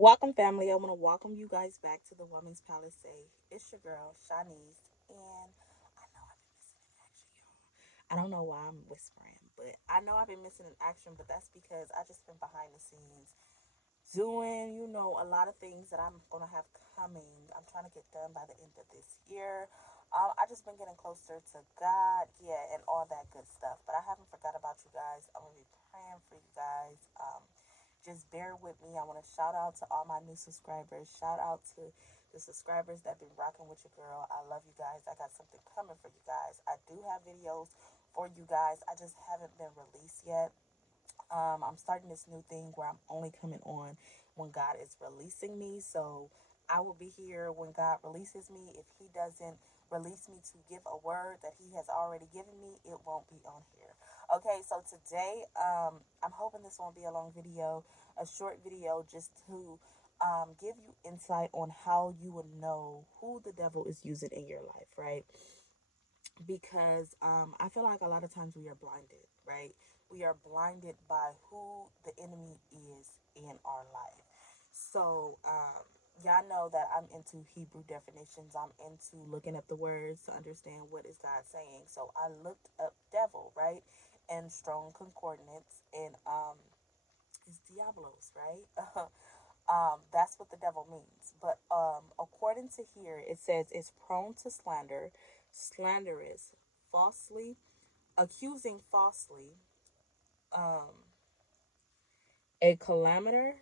Welcome, family. I want to welcome you guys back to the Woman's Palacè. It's your girl, Shanice, and I know I've been missing in action, y'all. I don't know why I'm whispering, but I know I've been missing in action, but that's because I just been behind the scenes doing, a lot of things that I'm going to have coming. I'm trying to get done by the end of this year. I just been getting closer to God, yeah, and all that good stuff. But I haven't forgot about you guys. I'm going to be praying for you guys. Just bear with me. I want to shout out to all my new subscribers. Shout out to the subscribers that been rocking with your girl. I love you guys. I got something coming for you guys. I do have videos for you guys. I just haven't been released yet. I'm starting this new thing where I'm only coming on when God is releasing me. So I will be here when God releases me. If He doesn't release me to give a word that He has already given me, it won't be on here. Okay, so today, I'm hoping this won't be a long video, a short video, just to give you insight on how you would know who the devil is using in your life, right? Because I feel like a lot of times we are blinded, right? We are blinded by who the enemy is in our life. So, y'all know that I'm into Hebrew definitions. I'm into looking up the words to understand what is God saying. So I looked up devil, right? And strong concordance, and it's diablos, right? That's what the devil means. But according to here, it says it's prone to slander, slanderous, falsely, accusing falsely, um, a calumniator,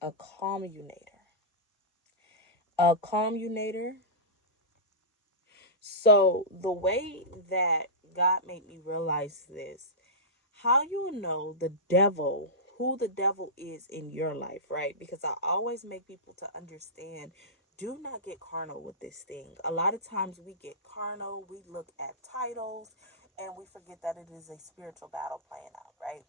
a communator, a communator. So the way that God made me realize this, how you know the devil, who the devil is in your life, right? Because I always make people to understand, do not get carnal with this thing. A lot of times we get carnal, we look at titles, and we forget that it is a spiritual battle playing out, right?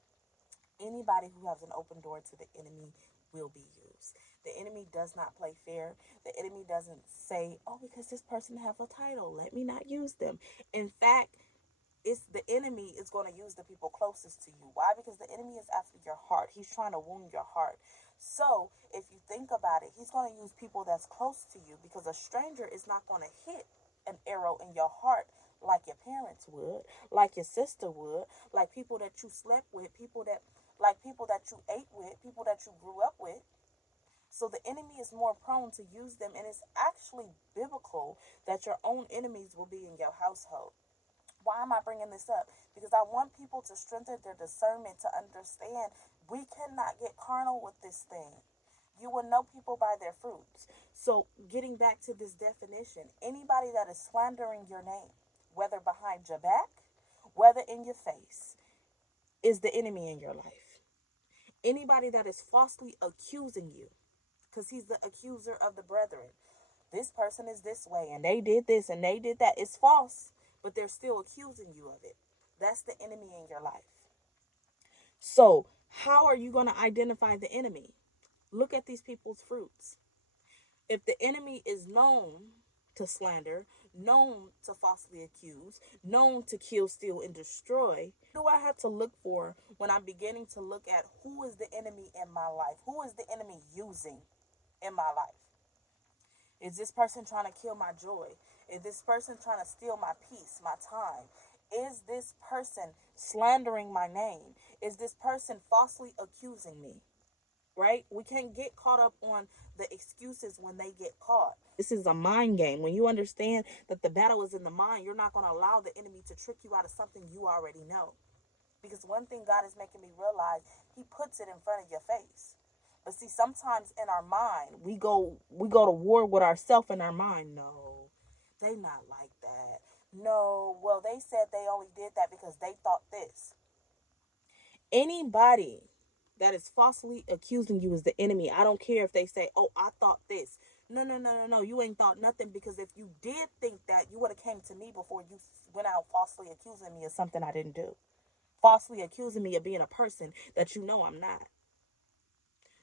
Anybody who has an open door to the enemy will be used. The enemy does not play fair. The enemy doesn't say, oh, because this person have a title, let me not use them. In fact, it's the enemy is going to use the people closest to you. Why? Because the enemy is after your heart. He's trying to wound your heart. So if you think about it, he's going to use people that's close to you, because a stranger is not going to hit an arrow in your heart like your parents would, like your sister would, like people that you slept with, people that you ate with, people that you grew up with. So the enemy is more prone to use them, and it's actually biblical that your own enemies will be in your household. Why am I bringing this up? Because I want people to strengthen their discernment to understand we cannot get carnal with this thing. You will know people by their fruits. So, getting back to this definition, anybody that is slandering your name, whether behind your back, whether in your face, is the enemy in your life. Anybody that is falsely accusing you, because he's the accuser of the brethren. This person is this way, and they did this and they did that. It's false, but they're still accusing you of it. That's the enemy in your life. So, how are you going to identify the enemy? Look at these people's fruits. If the enemy is known to slander, known to falsely accuse, known to kill, steal, and destroy, what do I have to look for when I'm beginning to look at who is the enemy in my life? Who is the enemy using in my life? Is this person trying to kill my joy? Is this person trying to steal my peace, my time? Is this person slandering my name? Is this person falsely accusing me? Right? We can't get caught up on the excuses when they get caught. This is a mind game. When you understand that the battle is in the mind, you're not going to allow the enemy to trick you out of something you already know. Because one thing God is making me realize, He puts it in front of your face. But see, sometimes in our mind, we go to war with ourselves in our mind. No, they not like that. No, well, they said they only did that because they thought this. Anybody that is falsely accusing you is the enemy. I don't care if they say, oh, I thought this. No, no, no, no, no. You ain't thought nothing, because if you did think that, you would have came to me before you went out falsely accusing me of something I didn't do. Falsely accusing me of being a person that you know I'm not.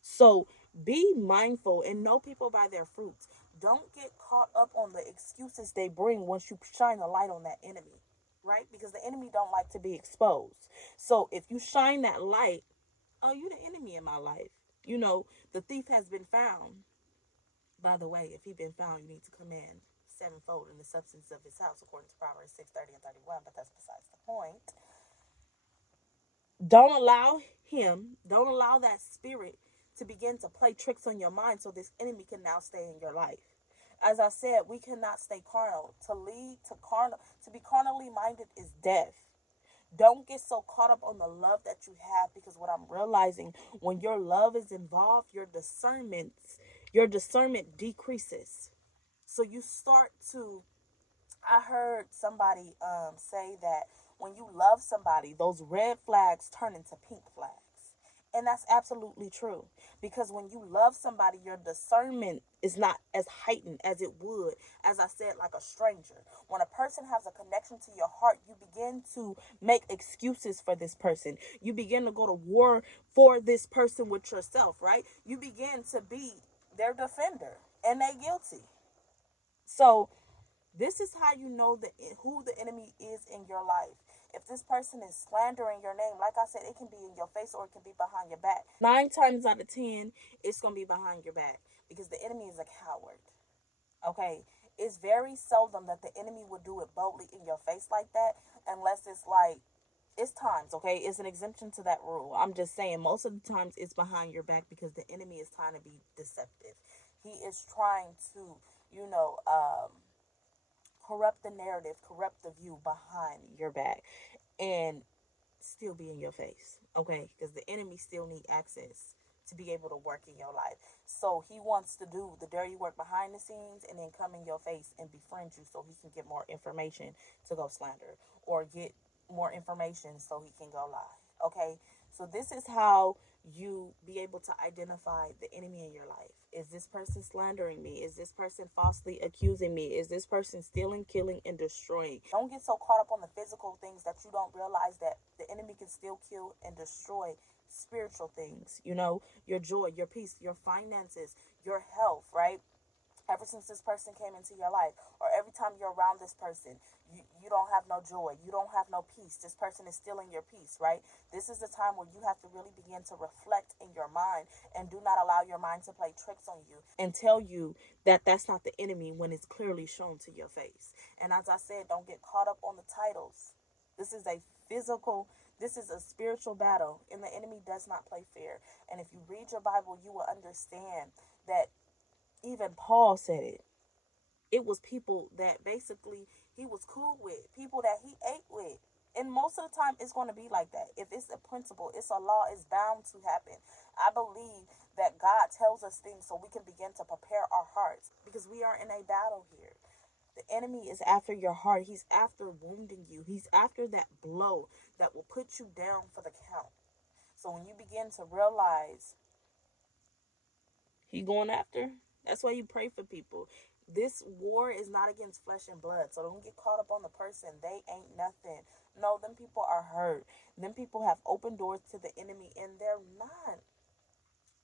So be mindful and know people by their fruits. Don't get caught up on the excuses they bring once you shine the light on that enemy, right? Because the enemy don't like to be exposed. So if you shine that light, Oh, you the enemy in my life. The thief has been found. By the way, if he been found, you need to command sevenfold in the substance of his house, according to Proverbs 6:30 and 31. But that's besides the point. Don't allow that spirit to begin to play tricks on your mind so this enemy can now stay in your life. As I said, we cannot stay carnal. To be carnally minded is death. Don't get so caught up on the love that you have, because what I'm realizing, when your love is involved, your discernment decreases. So you start to I heard somebody say that when you love somebody, those red flags turn into pink flags. And that's absolutely true. Because when you love somebody, your discernment is not as heightened as it would, as I said, like a stranger. When a person has a connection to your heart, you begin to make excuses for this person. You begin to go to war for this person with yourself, right? You begin to be their defender, and they guilty. So this is how you know who the enemy is in your life. If this person is slandering your name, like I said, it can be in your face or it can be behind your back. 9 times out of 10, it's going to be behind your back, because the enemy is a coward. Okay? It's very seldom that the enemy would do it boldly in your face like that, unless it's like, it's times, okay? It's an exemption to that rule. I'm just saying, most of the times it's behind your back, because the enemy is trying to be deceptive. He is trying to, you know, corrupt the narrative, corrupt the view behind your back, and still be in your face, okay? Because the enemy still need access to be able to work in your life. So he wants to do the dirty work behind the scenes and then come in your face and befriend you so he can get more information to go slander, or get more information so he can go lie, okay? So this is how you be able to identify the enemy in your life. Is this person slandering me? Is this person falsely accusing me? Is this person stealing, killing, and destroying? Don't get so caught up on the physical things that you don't realize that the enemy can still kill and destroy spiritual things, your joy, your peace, your finances, your health, right? Ever since this person came into your life, or every time you're around this person, you don't have no joy, you don't have no peace. This person is stealing your peace, right? This is the time where you have to really begin to reflect in your mind, and do not allow your mind to play tricks on you and tell you that that's not the enemy when it's clearly shown to your face. And as I said, don't get caught up on the titles. This is a physical, this is a spiritual battle, and the enemy does not play fair. And if you read your Bible, you will understand that even Paul said it. It was people that basically he was cool with, people that he ate with. And most of the time, it's going to be like that. If it's a principle, it's a law, it's bound to happen. I believe that God tells us things so we can begin to prepare our hearts, because we are in a battle here. The enemy is after your heart. He's after wounding you. He's after that blow that will put you down for the count. So when you begin to realize he going after, that's why you pray for people. This war is not against flesh and blood. So don't get caught up on the person. They ain't nothing. No, them people are hurt. Them people have opened doors to the enemy, and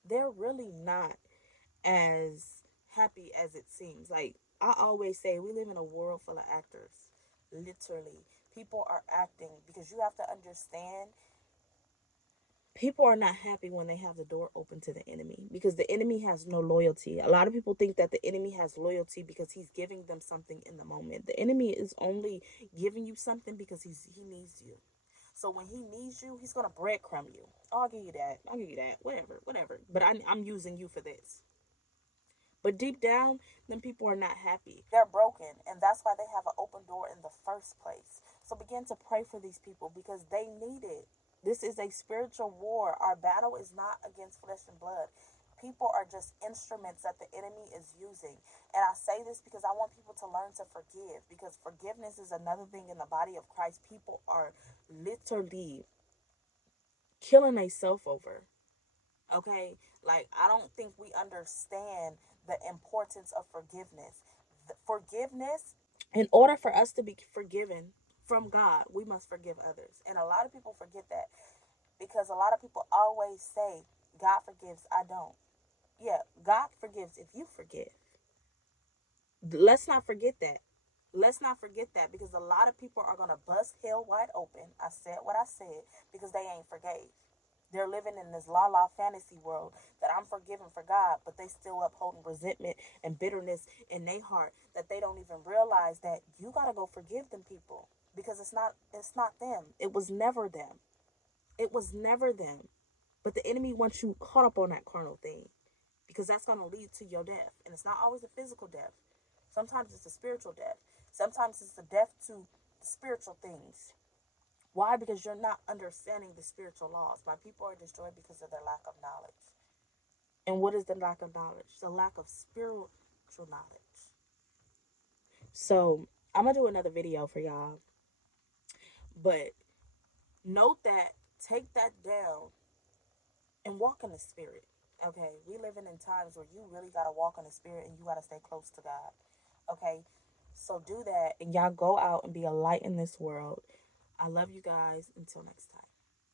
they're really not as happy as it seems. Like I always say, we live in a world full of actors. Literally. People are acting, because you have to understand, people are not happy when they have the door open to the enemy, because the enemy has no loyalty. A lot of people think that the enemy has loyalty because he's giving them something in the moment. The enemy is only giving you something because he needs you. So when he needs you, he's gonna breadcrumb you. Oh, I'll give you that. I'll give you that. Whatever, whatever. But I'm using you for this. But deep down, then people are not happy. They're broken, and that's why they have an open door in the first place. So begin to pray for these people, because they need it. This is a spiritual war. Our battle is not against flesh and blood. People are just instruments that the enemy is using. And I say this because I want people to learn to forgive, because forgiveness is another thing in the body of Christ. People are literally killing themselves over. Okay? Like, I don't think we understand the importance of forgiveness. Forgiveness, in order for us to be forgiven from God, we must forgive others. And a lot of people forget that, because a lot of people always say, God forgives, I don't. Yeah, God forgives if you forgive. Let's not forget that. Let's not forget that, because a lot of people are going to bust hell wide open. I said what I said, because they ain't forgave. They're living in this la la fantasy world that I'm forgiven for God, but they still upholding resentment and bitterness in their heart that they don't even realize that you gotta go forgive them people because it's not them. It was never them. It was never them. But the enemy wants you caught up on that carnal thing because that's gonna lead to your death, and it's not always a physical death. Sometimes it's a spiritual death. Sometimes it's a death to spiritual things. Why? Because you're not understanding the spiritual laws. My people are destroyed because of their lack of knowledge. And what is the lack of knowledge? The lack of spiritual knowledge. So I'm gonna do another video for y'all. But note that, take that down and walk in the spirit. Okay, we living in times where you really gotta walk in the spirit and you gotta stay close to God. Okay, so do that and y'all go out and be a light in this world. I love you guys. Until next time.